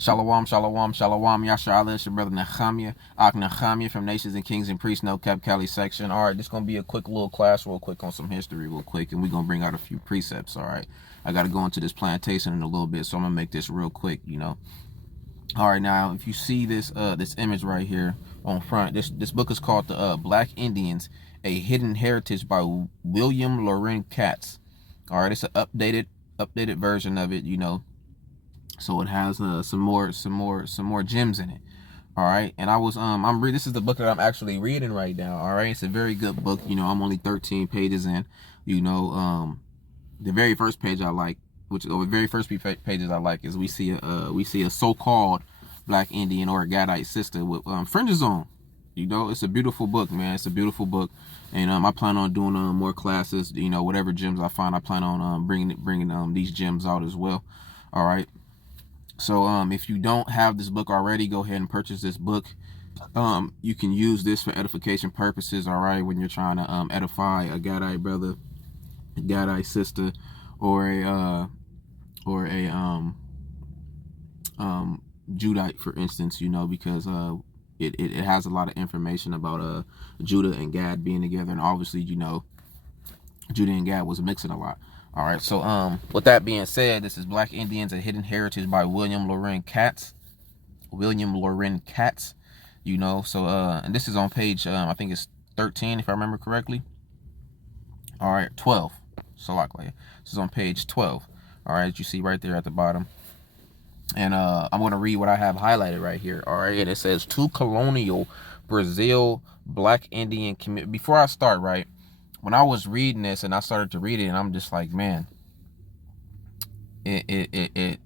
Shalom, shalom, shalom, Yasharahla. It's your brother NoKaPThreasury from Nations and Kings and Priests, NOKAP Cali section. All right, this is going to be a quick little class real quick on some history real quick, and we're going to bring out a few precepts, all right? I got to go into this plantation in a little bit, so I'm going to make this real quick, you know. All right, now, if you see this this image right here on front, this book is called The Black Indians, A Hidden Heritage by William Loren Katz. All right, it's an updated version of it, you know. So it has some more gems in it. All right, and this is the book that I'm actually reading right now. All right, it's a very good book. You know, I'm only 13 pages in. You know, the very first page I like, the very first few pages I like, is we see a so-called Black Indian or a Gadite sister with fringes on. You know, it's a beautiful book, man. It's a beautiful book, and I plan on doing more classes. You know, whatever gems I find, I plan on bringing these gems out as well. All right. So if you don't have this book already, go ahead and purchase this book. You can use this for edification purposes, all right, when you're trying to edify a Gadite brother, a Gadite sister, or a Judite, for instance, you know, because it has a lot of information about Judah and Gad being together, and obviously, you know, Judah and Gad was mixing a lot. All right, so with that being said, this is Black Indians, A Hidden Heritage by William Loren Katz. You know, so and this is on page I think it's 13 if I remember correctly. All right, 12. This is on page 12. All right, you see right there at the bottom. And I'm going to read what I have highlighted right here. All right, and it says, to colonial Brazil Black Indian community. Before I start, right, when I was reading this and I started to read it, and I'm just like, man, a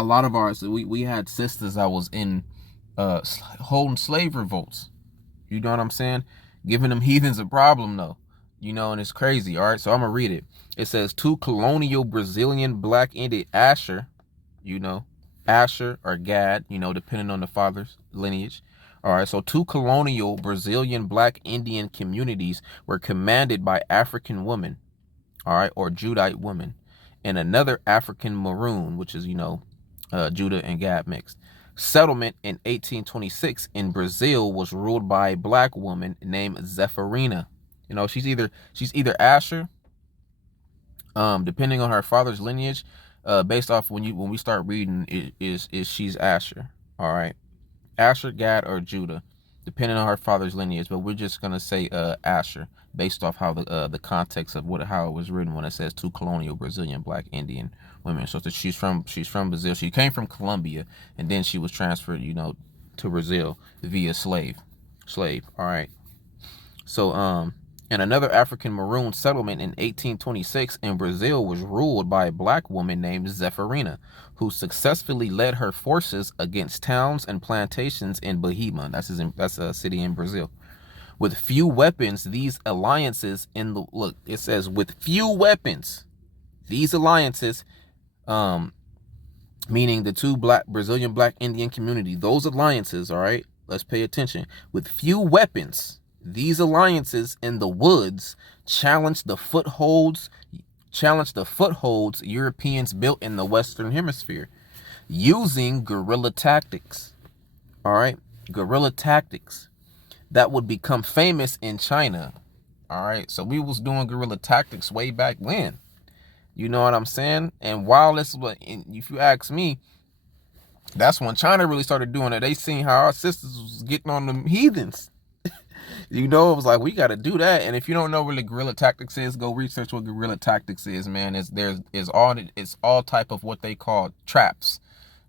lot of ours, we had sisters that was in holding slave revolts. You know what I'm saying? Giving them heathens a problem though. You know, and it's crazy. All right, so I'm gonna read it. It says, to colonial Brazilian Black Indian Asher, you know, Asher or Gad, you know, depending on the father's lineage. All right, so two colonial Brazilian Black Indian communities were commanded by African women, all right, or Judite women, and another African maroon, which is, you know, Judah and Gad mixed. Settlement in 1826 in Brazil was ruled by a Black woman named Zephyrina. You know, she's either Asher, depending on her father's lineage, based off when we start reading, is she's Asher, all right. Asher, Gad, or Judah, depending on her father's lineage, but we're just gonna say Asher, based off how the context of how it was written when it says two colonial Brazilian Black Indian women. So that she's from Brazil. She came from Colombia, and then she was transferred, you know, to Brazil via slave. All right. So and another African maroon settlement in 1826 in Brazil was ruled by a Black woman named Zephyrina, who successfully led her forces against towns and plantations in Bahia. That's a city in Brazil. With few weapons, these alliances it says with few weapons, these alliances, meaning the two Brazilian Black Indian community, those alliances, all right, let's pay attention. With few weapons, these alliances in the woods challenged the footholds Europeans built in the Western Hemisphere using guerrilla tactics. All right, guerrilla tactics that would become famous in China. All right, so we was doing guerrilla tactics way back when. You know what I'm saying? And if you ask me, that's when China really started doing it. They seen how our sisters was getting on them heathens. You know, it was like, we got to do that. And if you don't know what guerrilla tactics is, go research what guerrilla tactics is, man. It's all type of what they call traps.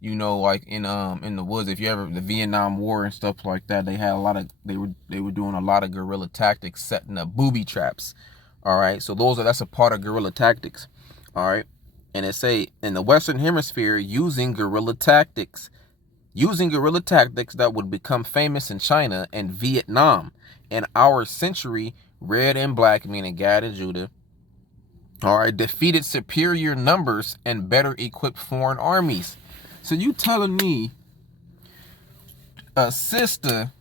You know, like in the woods. If you ever the Vietnam War and stuff like that, they had they were doing a lot of guerrilla tactics, setting up booby traps. All right, so that's a part of guerrilla tactics. All right, and it say in the Western Hemisphere using guerrilla tactics that would become famous in China and Vietnam. In our century, red and black, meaning Gad and Judah, all right, defeated superior numbers and better equipped foreign armies. So you telling me a sister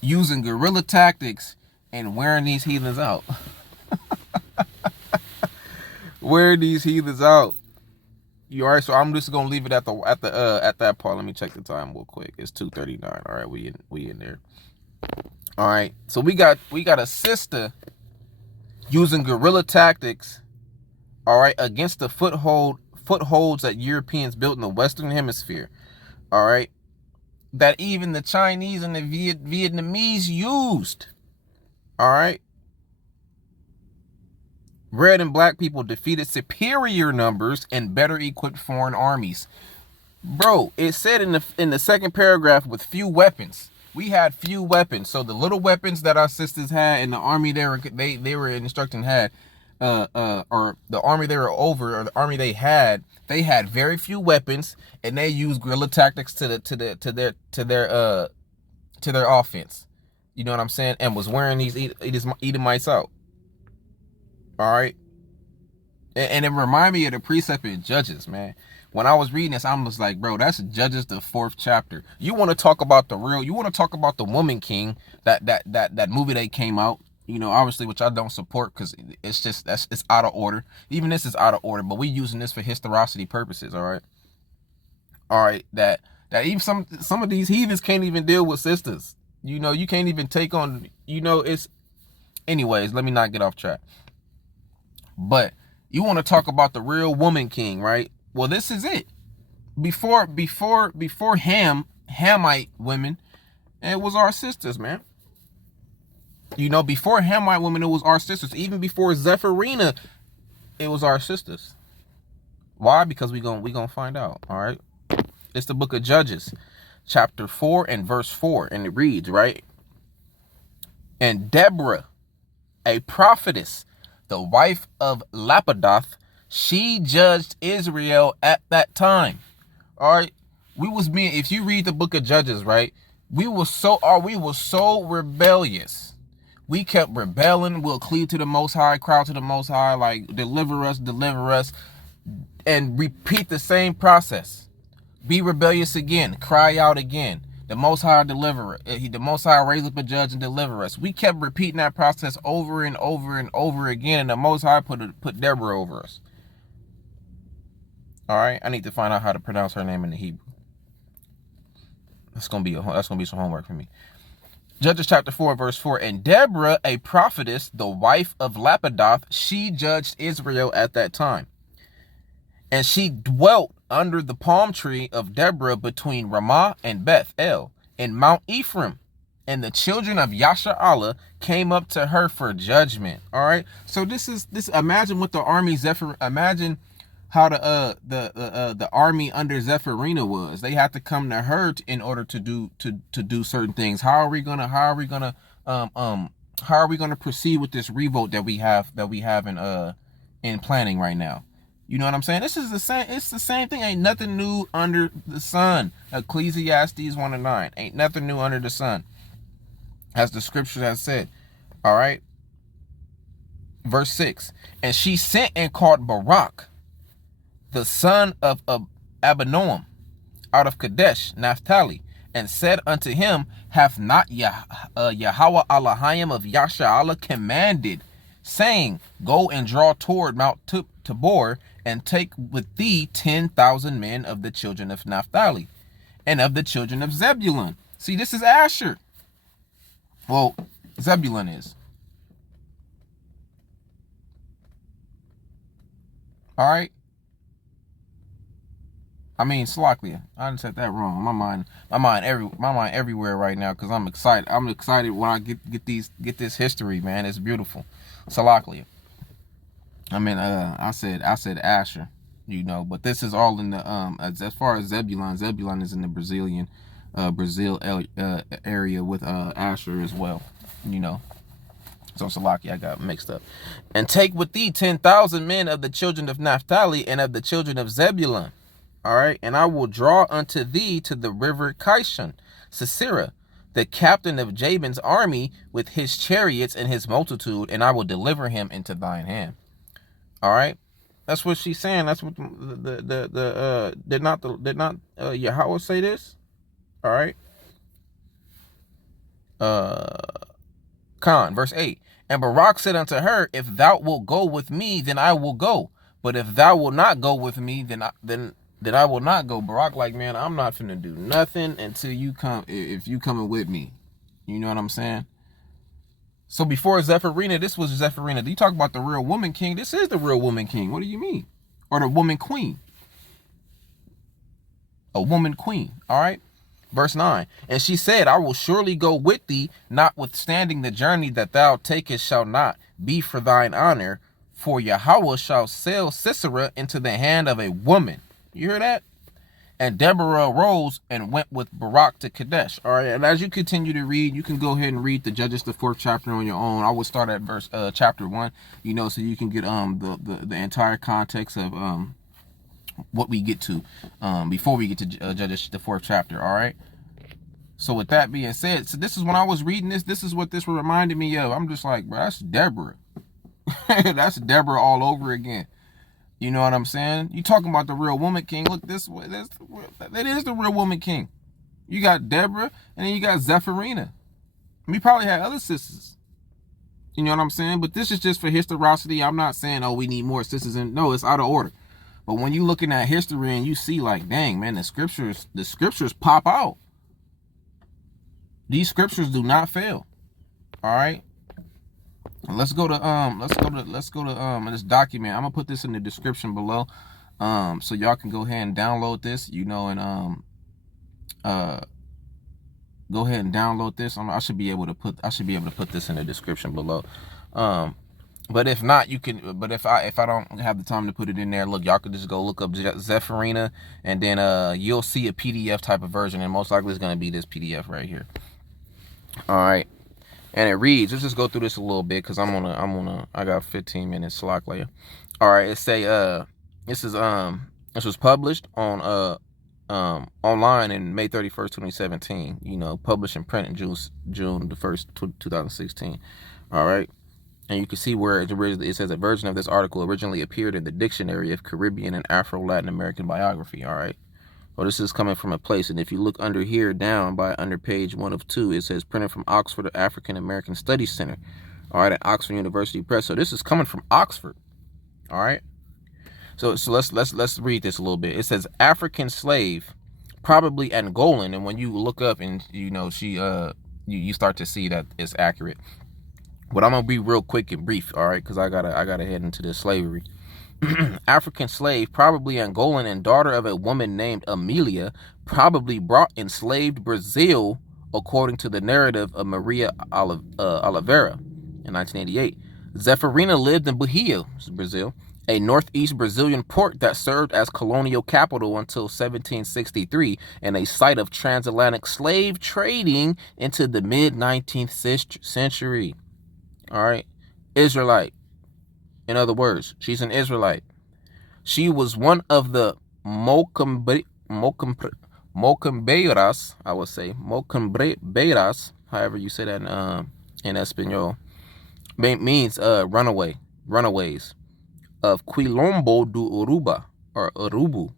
using guerrilla tactics and wearing these heathens out? Wearing these heathens out. You all right? So I'm just gonna leave it at that part. Let me check the time real quick. It's 2:39. All right, we in there. All right. So we got a sister using guerrilla tactics. All right, against the footholds that Europeans built in the Western Hemisphere. All right, that even the Chinese and the Vietnamese used. All right. Red and black people defeated superior numbers and better equipped foreign armies. Bro, it said in the second paragraph, with few weapons. We had few weapons. So the little weapons that our sisters had in the army they were instructing had, or the army they were over, or the army they had very few weapons, and they used guerrilla tactics to their offense. You know what I'm saying? And was wearing these Edomites out. All right. And it reminded me of the precept in Judges, man. When I was reading this, I was like, bro, that's Judges, the 4th chapter. You want to talk about the Woman King, that movie that came out, you know, obviously, which I don't support because it's out of order. Even this is out of order, but we using this for historicity purposes, all right? All right, that even some of these heathens can't even deal with sisters. You know, you can't even take on, you know, it's... Anyways, let me not get off track. But you want to talk about the real woman king, right? Well, this is it. Before Hamite women, it was our sisters, man. You know, before Hamite women, it was our sisters. Even before Zephyrina, it was our sisters. Why? Because we gonna find out. All right. It's the book of Judges, chapter 4 and verse 4, and it reads, right? And Deborah, a prophetess, the wife of Lapidoth, she judged Israel at that time. All right. If you read the book of Judges, right? We were so rebellious. We kept rebelling. We'll cleave to the Most High, cry to the Most High, like, deliver us, and repeat the same process. Be rebellious again, cry out again. The Most High deliver. The Most High raise up a judge and deliver us. We kept repeating that process over and over and over again, and the Most High put Deborah over us. All right, I need to find out how to pronounce her name in the Hebrew. That's gonna be some homework for me. Judges chapter 4, verse 4. And Deborah, a prophetess, the wife of Lapidoth, she judged Israel at that time. And she dwelt under the palm tree of Deborah between Ramah and Beth El in Mount Ephraim. And the children of Yasharahla came up to her for judgment. All right. So this. Imagine what the army imagine how the army under Zephyrina was. They had to come to her in order to do certain things. How are we gonna proceed with this revolt that we have in planning right now? You know what I'm saying? This is the same. It's the same thing. Ain't nothing new under the sun. Ecclesiastes 1:9. Ain't nothing new under the sun, as the scripture has said. All right. Verse 6. And she sent and called Barak, the son of Abinoam, out of Kadesh, Naphtali, and said unto him, hath not Yahweh Elohim of Yasharahla commanded, saying, go and draw toward Mount Tabor, and take with thee 10,000 men of the children of Naphtali, and of the children of Zebulun. See, this is Asher. Well, Zebulun is. All right. I mean, Slaklia. I didn't said that wrong. My mind everywhere right now because I'm excited. I'm excited when I get this history, man. It's beautiful. Slaklia. I mean, I said Asher, you know, but this is all in the as far as Zebulun is in the Brazil area with Asher as well, you know. So Salaki, I got mixed up. And take with thee 10,000 men of the children of Naphtali and of the children of Zebulun. All right, and I will draw unto thee to the river Kishon, Sisera, the captain of Jabin's army, with his chariots and his multitude, and I will deliver him into thine hand. All right, that's what she's saying. That's what did not Yahweh say this? All right. Verse 8. And Barak said unto her, if thou wilt go with me, then I will go. But if thou will not go with me, then I will not go. Barak like, man, I'm not finna do nothing until you come, if you coming with me. You know what I'm saying? So before Zephyrina, this was Zephyrina. You talk about the real woman king. This is the real woman king. What do you mean? Or the woman queen. A woman queen. All right. Verse 9. And she said, I will surely go with thee, notwithstanding the journey that thou takest shall not be for thine honor, for Yahweh shall sell Sisera into the hand of a woman. You hear that? And Deborah arose and went with Barak to Kadesh. All right, and as you continue to read, you can go ahead and read the Judges, the 4th chapter on your own. I would start at verse chapter 1, you know, so you can get the entire context of what we get to before we get to Judges, the 4th chapter. All right. So with that being said, so this is when I was reading this is what this reminded me of. I'm just like, bro, that's Deborah. That's Deborah all over again. You know what I'm saying? You talking about the real woman king. Look this way. That is the real woman king. You got Deborah, and then you got Zephyrina. We probably had other sisters. You know what I'm saying? But this is just for historicity. I'm not saying, oh, we need more sisters. No, it's out of order. But when you looking at history and you see like, dang, man, the scriptures pop out. These scriptures do not fail. All right. Let's go to this document. I'm gonna put this in the description below, so y'all can go ahead and download this, you know, and go ahead and download this. I should be able to put this in the description below. But if not, you can. But if I don't have the time to put it in there, look, y'all could just go look up Zephyrina, and then you'll see a PDF type of version, and most likely it's gonna be this PDF right here. All right. And it reads, let's just go through this a little bit because I got 15 minutes slack later. All right, it say this was published on online in May 31st, 2017. You know, published and printed June the 1st, 2016. All right. And you can see where it says a version of this article originally appeared in the Dictionary of Caribbean and Afro-Latin American Biography. All right. Well, this is coming from a place, and if you look under here down by under page 1 of 2, it says printed from Oxford African American Studies Center. All right, at Oxford University Press. So this is coming from Oxford. All right. So let's read this a little bit. It says African slave, probably Angolan, and when you look up and you know you start to see that it's accurate. But I'm gonna be real quick and brief. All right, because I gotta head into this slavery. African slave, probably Angolan and daughter of a woman named Amelia, probably brought enslaved Brazil, according to the narrative of Maria Oliveira in 1988. Zephyrina lived in Bahia, Brazil, a northeast Brazilian port that served as colonial capital until 1763 and a site of transatlantic slave trading into the mid-19th century. All right. Israelite. In other words, she's an Israelite. She was one of the Mocambeiras, I would say, Mocambeiras, however you say that in Espanol, means runaways, of Quilombo do Uruba, or Urubu,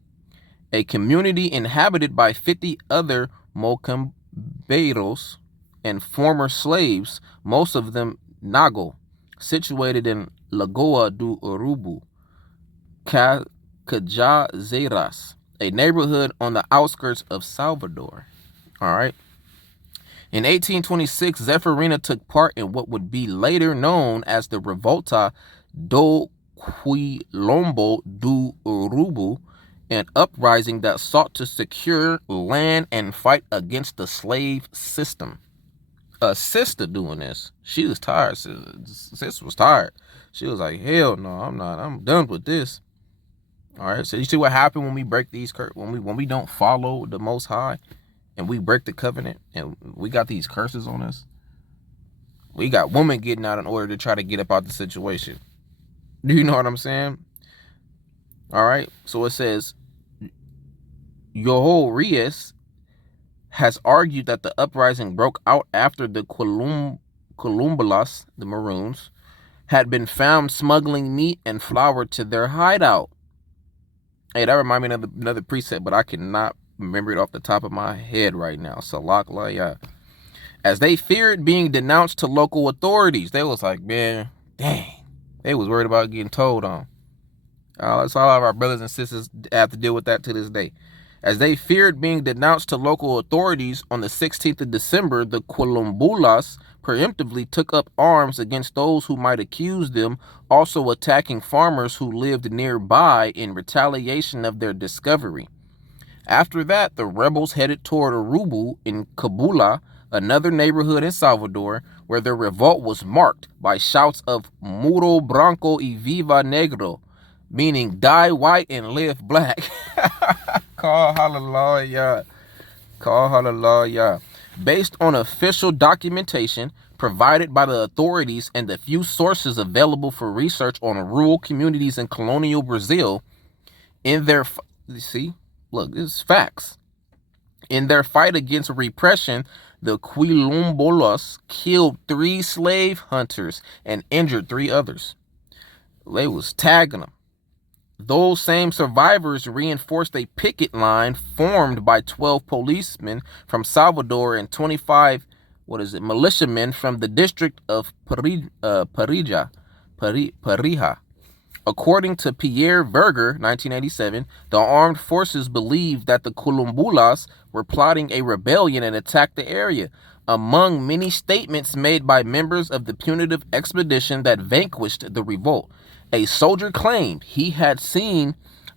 a community inhabited by 50 other Mocambeiros and former slaves, most of them Nago, situated in Lagoa do Urubu, Cajazeiras, a neighborhood on the outskirts of Salvador. All right. In 1826, Zephyrina took part in what would be later known as the Revolta do Quilombo do Urubu, an uprising that sought to secure land and fight against the slave system. A sister doing this, she was tired. Sis was tired. She was like, hell no, I'm done with this. All right, so you see what happened when we break these when we don't follow the Most High and we break the covenant and we got these curses on us. We got women getting out in order to try to get up out the situation. Do you know what I'm saying? All right, so it says Yoho has argued that the uprising broke out after the Columbulas, the Maroons, had been found smuggling meat and flour to their hideout. Hey, that reminds me of another precept, but I cannot remember it off the top of my head right now. Salak, as they feared being denounced to local authorities. They was like, man, dang. They was worried about getting told on. That's all of our brothers and sisters have to deal with that to this day. As they feared being denounced to local authorities on the 16th of December, the Quilombolas preemptively took up arms against those who might accuse them, also attacking farmers who lived nearby in retaliation of their discovery. After that, the rebels headed toward Urubu in Cabula, another neighborhood in Salvador, where their revolt was marked by shouts of Muro Blanco y Viva Negro, meaning die white and live black. Call hallelujah. Call hallelujah. Based on official documentation provided by the authorities and the few sources available for research on rural communities in colonial Brazil, in their, look, this is facts. In their fight against repression, the Quilombolas killed 3 slave hunters and injured 3 others. They was tagging them. Those same survivors reinforced a picket line formed by 12 policemen from Salvador and 25, militiamen from the district of Parija. According to Pierre Verger, 1987, the armed forces believed that the Quilombolas were plotting a rebellion and attacked the area. Among many statements made by members of the punitive expedition that vanquished the revolt, a soldier claimed he had seen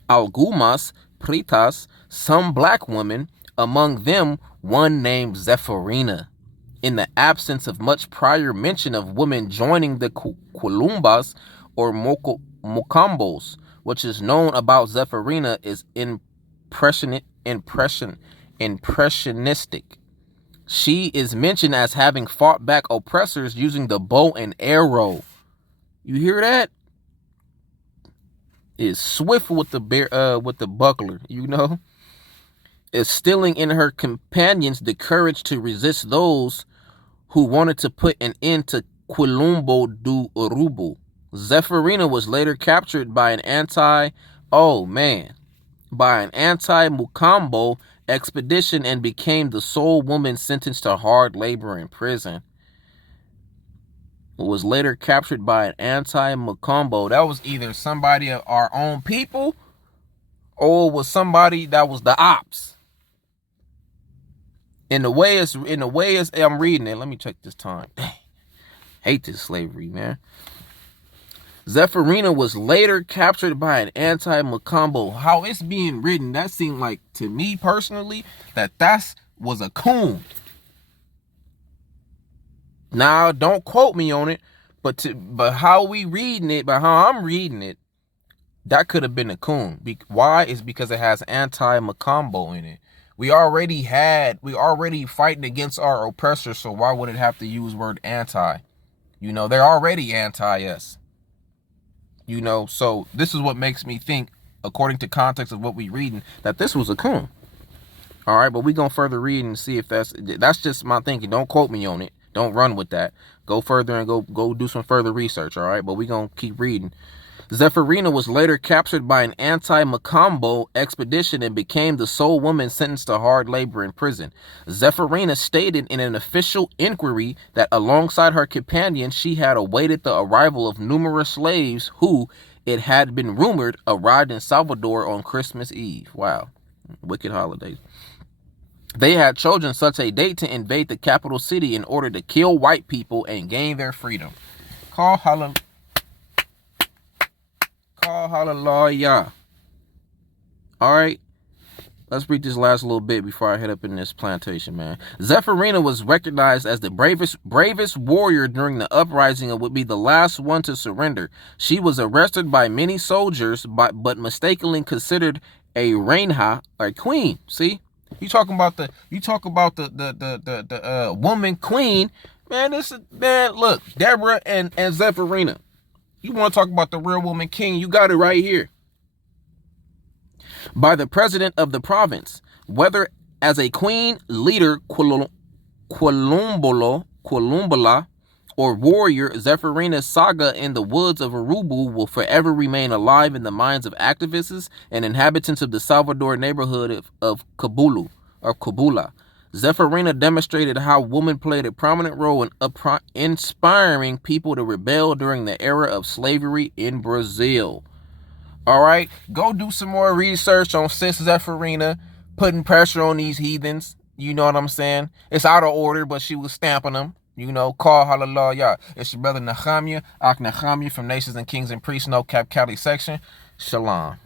algumas pritas, some black women, among them one named Zephyrina. In the absence of much prior mention of women joining the Quilumbas or Mocambos, which is known about Zephyrina is impressionistic. She is mentioned as having fought back oppressors using the bow and arrow. You hear that? Is swift with the buckler, instilling in her companions the courage to resist those who wanted to put an end to Quilombo do Urubu. Zephyrina was later captured by an anti-Mukambo expedition and became the sole woman sentenced to hard labor in prison. Was later captured by an anti-Mukambo. That was either somebody of our own people or was somebody that was the ops. In the way I'm reading it, let me check this time. Dang. Hate this slavery, man. Zephyrina was later captured by an anti-Mukambo. How it's being written, that seemed like, to me personally, that was a coon. Now, don't quote me on it, but how I'm reading it, that could have been a coon. Why? Is because it has anti-Mukambo in it. We already fighting against our oppressors, so why would it have to use word anti? They're already anti us. So this is what makes me think, according to context of what we reading, that this was a coon. All right, but we gonna further read and see if that's just my thinking. Don't quote me on it. Don't run with that. Go further and go do some further research, all right? But we're going to keep reading. Zephyrina was later captured by an anti-Mukambo expedition and became the sole woman sentenced to hard labor in prison. Zephyrina stated in an official inquiry that alongside her companion, she had awaited the arrival of numerous slaves who, it had been rumored, arrived in Salvador on Christmas Eve. Wow. Wicked holidays. They had chosen such a date to invade the capital city in order to kill white people and gain their freedom. Call hallelujah. All right. Let's read this last little bit before I head up in this plantation, man. Zephyrina was recognized as the bravest warrior during the uprising and would be the last one to surrender. She was arrested by many soldiers, but mistakenly considered a reina, or queen. See? You talking about the woman queen, man. Look, Deborah and Zephyrina. You want to talk about the real woman king? You got it right here. By the president of the province, whether as a queen, leader, Quilombola, or warrior, Zephyrina's saga in the woods of Urubu will forever remain alive in the minds of activists and inhabitants of the Salvador neighborhood of Cabula. Zephyrina demonstrated how women played a prominent role in inspiring people to rebel during the era of slavery in Brazil. All right, go do some more research on Sis Zephyrina putting pressure on these heathens. You know what I'm saying? It's out of order, but she was stamping them. You know, call hallelujah. It's your brother NoKaPThreasury from Nations and Kings and Priests, NoKaP Cali section. Shalom.